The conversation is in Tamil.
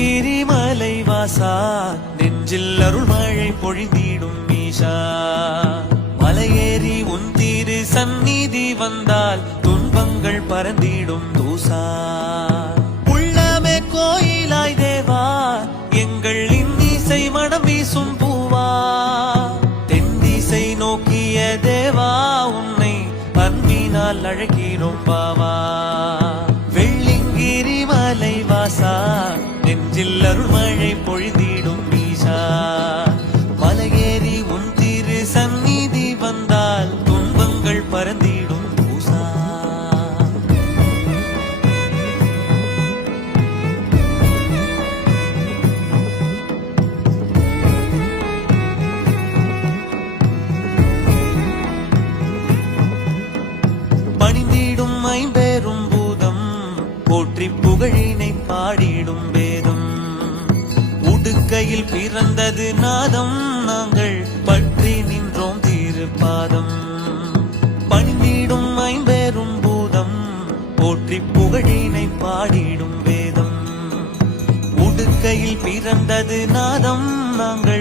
வெள்ளிங்கிரிமலை வாசா நெஞ்சில் அருள் மழை பொழிந்திடும் ஈஷா மலையேறி உன் திரு சந்நிதி வந்தால் துன்பங்கள் பறந்திடும் தூசா உள்ளமே கோயிலாய் தேவா எங்கள் இன்னிசை மனம் வீசும் பூவா தென்திசை நோக்கிய தேவா உன்னை அன்பினால் அழைக்கிறோம் பாவா வெள்ளிங்கிரிமலை வாசா நெஞ்சில் அருள் மழை பொழிந்திடும் ஈஷா மலையேறி உன் திரு சந்நிதி வந்தால் துன்பங்கள் பறந்திடும் பூசா பணிந்திடும் ஐம்பெரும் பூதம் போற்றி புகழினை பாடிடும் வேதம் உடுக்கையில் பிறந்தது நாதம் நாங்கள் பற்றி நின்றோம் திருப்பாதம் பணிந்திடும் ஐம்பெரும் பூதம் போற்றி புகழினை பாடிடும் வேதம் உடுக்கையில் பிறந்தது நாதம் நாங்கள்